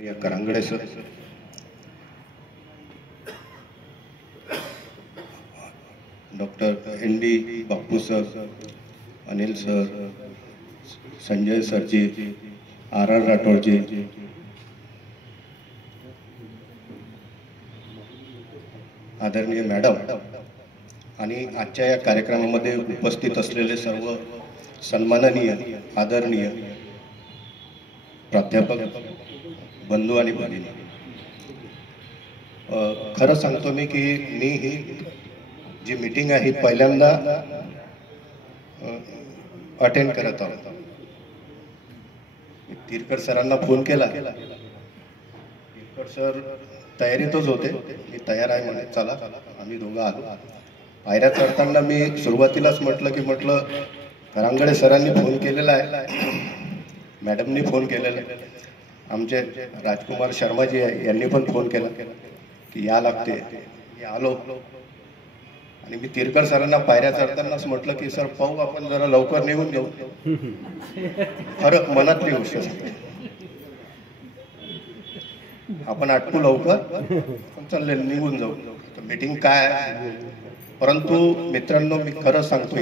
करांगडे sir, doctor ND. बापू sir, Anil sir, Sanjay सरजी, RR. राठोडजी, आदरणीय madam आणि आजच्या या कार्यक्रमामध्ये उपस्थित असलेले सर्व सन्माननीय आदरणीय प्राध्यापक बंधू आणि भगिनी, खरं सांगतो मी की मी ही जी मीटिंग आहे पहिल्यांदा अटेंड करत आहोत. तिरकर सरांना फोन केला, तिरकर सर तयारीतच होते, मी तयार आहे म्हणे, चला आम्ही दोघं आलो. पायऱ्या चढताना मी सुरुवातीलाच म्हटलं करांगडे सरांनी फोन केलेला आहे, मॅडमनी फोन केलेला आहे, आमचे राजकुमार शर्माजी आहे यांनी पण फोन केला की या लागते. मी आलो आणि मी तिरकर सरांना पायऱ्या चढतानाच म्हटलं की सर पाहू आपण जरा लवकर निघून जाऊ. खरं मनातली गोष्ट, आपण आटकू लवकर, चालले निघून जाऊ. मीटिंग काय आहे, परंतु मित्रांनो मी खरं सांगतो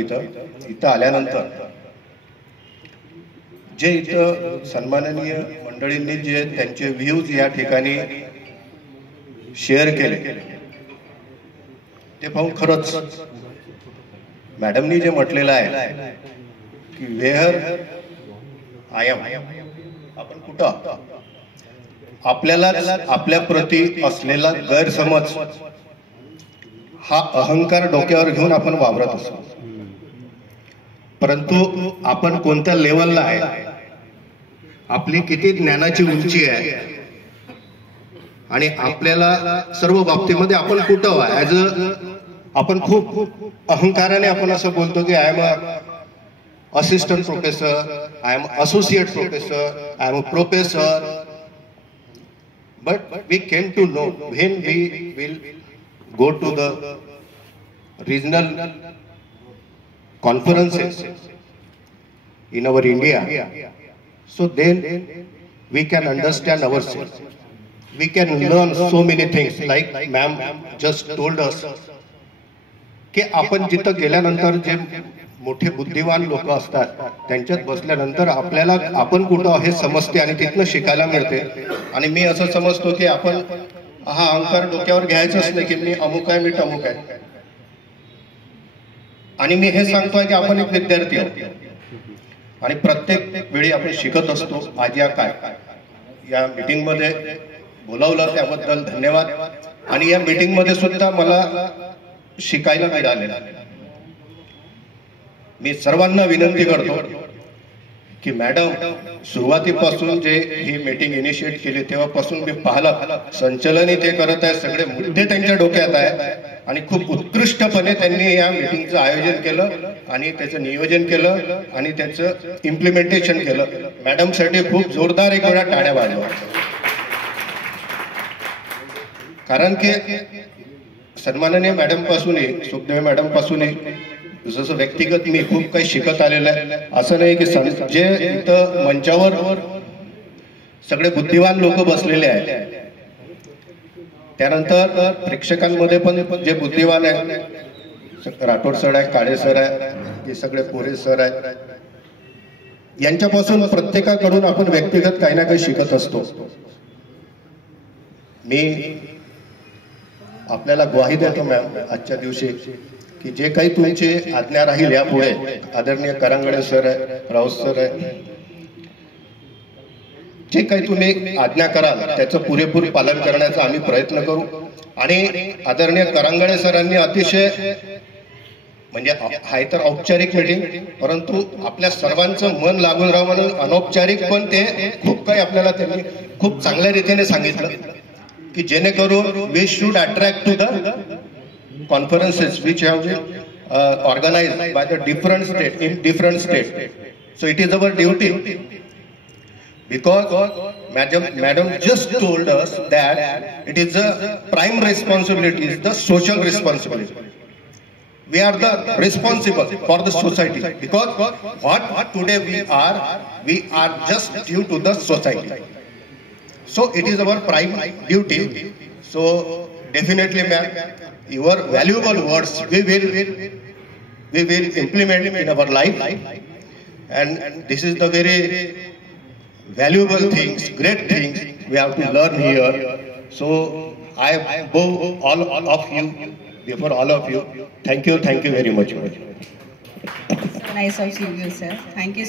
इथं आल्यानंतर जे इथं सन्माननीय मंडळींनी जे त्यांचे व्ह्यूज या ठिकाणी शेअर केले ते पाहून खरंच मॅडमनी जे म्हटलेलं आहे की वेअर आय एम, आपण कुठं, आपल्याला आपल्या प्रती असलेला गैरसमज हा अहंकार डोक्यावर घेऊन आपण वावरत असतो, परंतु आपण कोणत्या लेवलला आहे, आपली किती ज्ञानाची उंची आहे आणि आपल्याला सर्व बाबतीमध्ये आपण कुठं ऍज अ, आपण खूप अहंकाराने आपण असं बोलतो की I am a assistant professor, I am associate professor, I am a professor. But we came to know when we will go to the regional conferences in our India, so then we can understand ourselves, we can learn so many things. Like ma'am just told us की आपण जिथं गेल्यानंतर जे मोठे बुद्धिवान लोक असतात त्यांच्यात बसल्यानंतर आपल्याला आपण कुठं हे समजते आणि तिथनं शिकायला मिळते. आणि मी असं समजतो की आपण हा अहंकार डोक्यावर घ्यायचाच नाही की मी अमुक आहे, मी टमुक आहे. आणि मी हे सांगतोय की आपण एक विद्यार्थी आहोत आणि प्रत्येक वेळी आपण शिकत असतो. आज या या मीटिंग मध्ये बोलावलं त्याबद्दल धन्यवाद. आणि या मीटिंग मध्ये सुद्धा मला शिकायला मिळालेलं. मी सर्वांना विनंती करतो की मॅडम सुरुवातीपासून जे ही मीटिंग इनिशिएट केली तेव्हापासून मी पाहिलं संचलनही ते करत आहे, सगळे मुद्दे त्यांच्या डोक्यात आहे आणि खूप उत्कृष्टपणे त्यांनी या मीटिंगचं आयोजन केलं आणि त्याचं नियोजन केलं आणि त्याचं इम्प्लिमेंटेशन केलं. मॅडम साठी खूप जोरदार एक वेळा टाळ्या वाजवा. कारण की सन्माननीय मॅडम पासूनही, सुखदेव मॅडम पासूनही जसं व्यक्तिगत मी खूप काही शिकत आलेलं आहे. असं नाही की जे इथं मंचावर सगळे बुद्धिवान लोक बसलेले आहेत, त्यानंतर प्रेक्षकांमध्ये पण जे बुद्धिवान आहेत, राठोड सर आहे, काळे सर आहे, हे सगळे पोरे सर आहेत, यांच्यापासून प्रत्येकाकडून आपण व्यक्तिगत काही ना काही शिकत असतो. मी आपल्याला ग्वाही देतो मॅम आजच्या दिवशी की जे काही तुमची आज्ञा राहील यापुढे, आदरणीय करांगडे सर आहे, राऊत सर आहे, जे काही तुम्ही आज्ञा कराल त्याचं पुरेपूर पालन करण्याचा आम्ही प्रयत्न करू. आणि आदरणीय करांगडे सरांनी अतिशय म्हणजे हाय तर औपचारिक मीटिंग, परंतु आपल्या सर्वांचं मन लागून राहावं म्हणून अनौपचारिक पण ते खूप काही आपल्याला त्यांनी खूप चांगल्या रीतीने सांगितलं की जेणेकरून we should attract to the conferences which have been organized by the different states. So it is our duty, because madam just told us that it is a prime responsibility, is the social responsibility. We are the responsible for the society, because what today we are just due to the society. So it is our prime duty. So definitely, ma'am, your valuable words we will implement in our life, and this is the very valuable things, great things we have to learn here. So I bow all of you before all of you. Thank you very much. Nice of you, sir. Thank you.